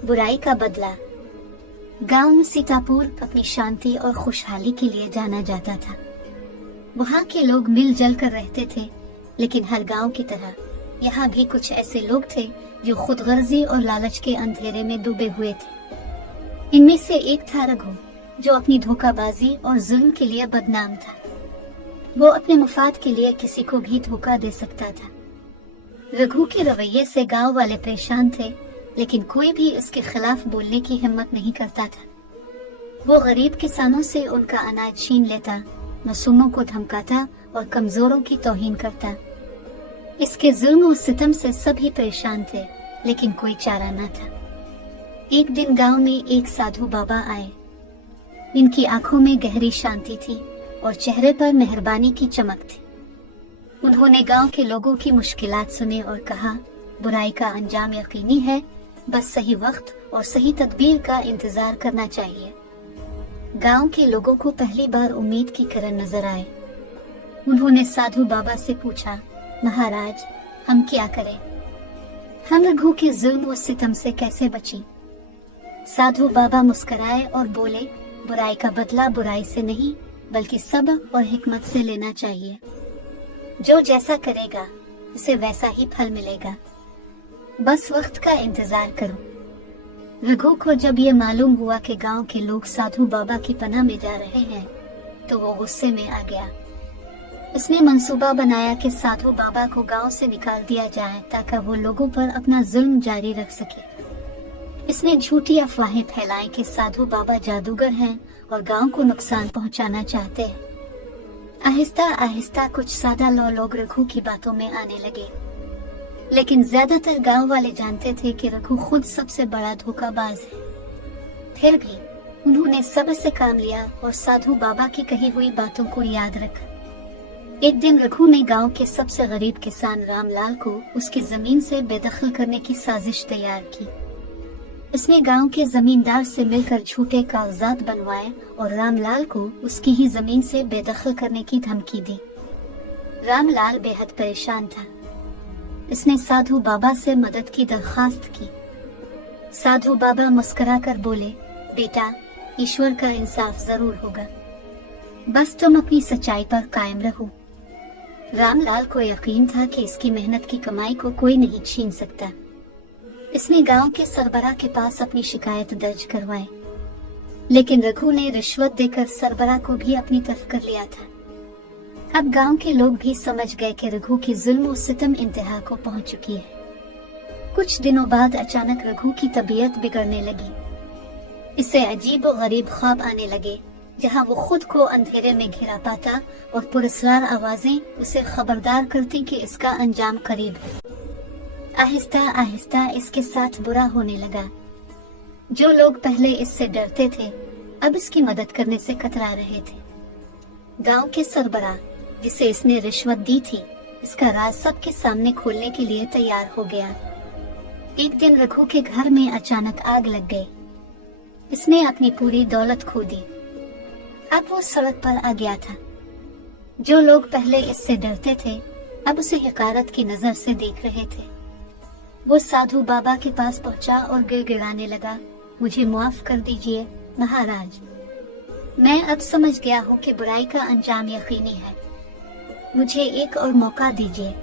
बुराई का बदला। गांव सीतापुर अपनी शांति और खुशहाली के लिए जाना जाता था। वहाँ के लोग मिलजुल कर रहते थे, लेकिन हर गांव की तरह यहाँ भी कुछ ऐसे लोग थे जो खुदगर्जी और लालच के अंधेरे में डूबे हुए थे। इनमें से एक था रघु, जो अपनी धोखाबाजी और जुल्म के लिए बदनाम था। वो अपने मुफाद के लिए किसी को भी धोखा दे सकता था। रघु के रवैये से गांव वाले परेशान थे, लेकिन कोई भी इसके खिलाफ बोलने की हिम्मत नहीं करता था। वो गरीब किसानों से उनका अनाज छीन लेता, मासूमों को धमकाता और कमजोरों की तौहीन करता। इसके जुल्म और सितम से सभी परेशान थे, लेकिन कोई चारा न था। एक दिन गांव में एक साधु बाबा आए। इनकी आंखों में गहरी शांति थी और चेहरे पर मेहरबानी की चमक थी। उन्होंने गांव के लोगों की मुश्किलात सुने और कहा, बुराई का अंजाम यकीनी है, बस सही वक्त और सही तदबीर का इंतजार करना चाहिए। गांव के लोगों को पहली बार उम्मीद की किरण नजर आए। उन्होंने साधु बाबा से पूछा, महाराज, हम क्या करें? हम रघु के जुल्म व सितम से कैसे बचें? साधु बाबा मुस्कुराए और बोले, बुराई का बदला बुराई से नहीं, बल्कि सब्र और हिकमत से लेना चाहिए। जो जैसा करेगा उसे वैसा ही फल मिलेगा। बस वक्त का इंतजार करो। रघु को जब ये मालूम हुआ कि गांव के लोग साधु बाबा की पनाह में जा रहे हैं, तो वो गुस्से में आ गया। उसने मंसूबा बनाया कि साधु बाबा को गांव से निकाल दिया जाए ताकि वो लोगों पर अपना जुल्म जारी रख सके। इसने झूठी अफवाहें फैलाई कि साधु बाबा जादूगर हैं और गांव को नुकसान पहुंचाना चाहते हैं। आहिस्ता आहिस्ता कुछ सादा लोग रघु की बातों में आने लगे, लेकिन ज्यादातर गांव वाले जानते थे कि रघु खुद सबसे बड़ा धोखाबाज है। फिर भी उन्होंने सब्र से काम लिया और साधु बाबा की कही हुई बातों को याद रखा। एक दिन रघु ने गांव के सबसे गरीब किसान रामलाल को उसकी जमीन से बेदखल करने की साजिश तैयार की। उसने गांव के जमींदार से मिलकर झूठे कागजात बनवाए और रामलाल को उसकी ही जमीन से बेदखल करने की धमकी दी। रामलाल बेहद परेशान था। इसने साधु बाबा से मदद की दरखास्त की। साधु बाबा मुस्कुराकर बोले, बेटा, ईश्वर का इंसाफ जरूर होगा, बस तुम अपनी सच्चाई पर कायम रहो। रामलाल को यकीन था कि इसकी मेहनत की कमाई को कोई नहीं छीन सकता। इसने गांव के सरबराह के पास अपनी शिकायत दर्ज करवाई, लेकिन रघु ने रिश्वत देकर सरबराह को भी अपनी तरफ कर लिया था। अब गांव के लोग भी समझ गए कि रघु की जुल्म और सितम इंतहा को पहुंच चुकी है। कुछ दिनों बाद अचानक रघु की तबीयत बिगड़ने लगी। इसे अजीब और गरीब ख्वाब आने लगे, जहां वो खुद को अंधेरे में घिरा पाता और पुरस्कार आवाजें उसे खबरदार करती कि इसका अंजाम करीब है। आहिस्ता आहिस्ता इसके साथ बुरा होने लगा। जो लोग पहले इससे डरते थे, अब इसकी मदद करने से कतरा रहे थे। गांव के सरबराह, जिसे इसने रिश्वत दी थी, इसका राज सबके सामने खोलने के लिए तैयार हो गया। एक दिन रघु के घर में अचानक आग लग गई। इसने अपनी पूरी दौलत खो दी। अब वो सड़क पर आ गया था। जो लोग पहले इससे डरते थे, अब उसे हकारत की नजर से देख रहे थे। वो साधु बाबा के पास पहुंचा और गिड़गिड़ाने लगा, मुझे माफ कर दीजिए महाराज, मैं अब समझ गया हूँ कि बुराई का अंजाम यकीनी है, मुझे एक और मौका दीजिए।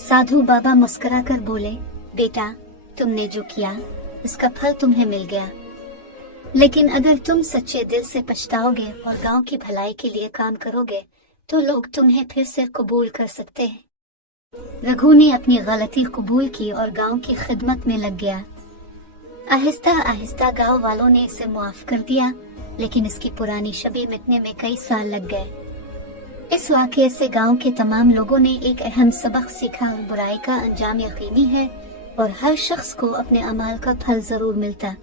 साधु बाबा मुस्कुरा कर बोले, बेटा, तुमने जो किया उसका फल तुम्हें मिल गया, लेकिन अगर तुम सच्चे दिल से पछताओगे और गांव की भलाई के लिए काम करोगे, तो लोग तुम्हें फिर से कबूल कर सकते हैं। रघु ने अपनी गलती कबूल की और गांव की खिदमत में लग गया। आहिस्ता आहिस्ता गांव वालों ने इसे माफ कर दिया, लेकिन इसकी पुरानी छवि मिटने में कई साल लग गए। इस वाकये से गांव के तमाम लोगों ने एक अहम सबक सीखा, बुराई का अंजाम यकीनी है और हर शख्स को अपने अमाल का फल जरूर मिलता।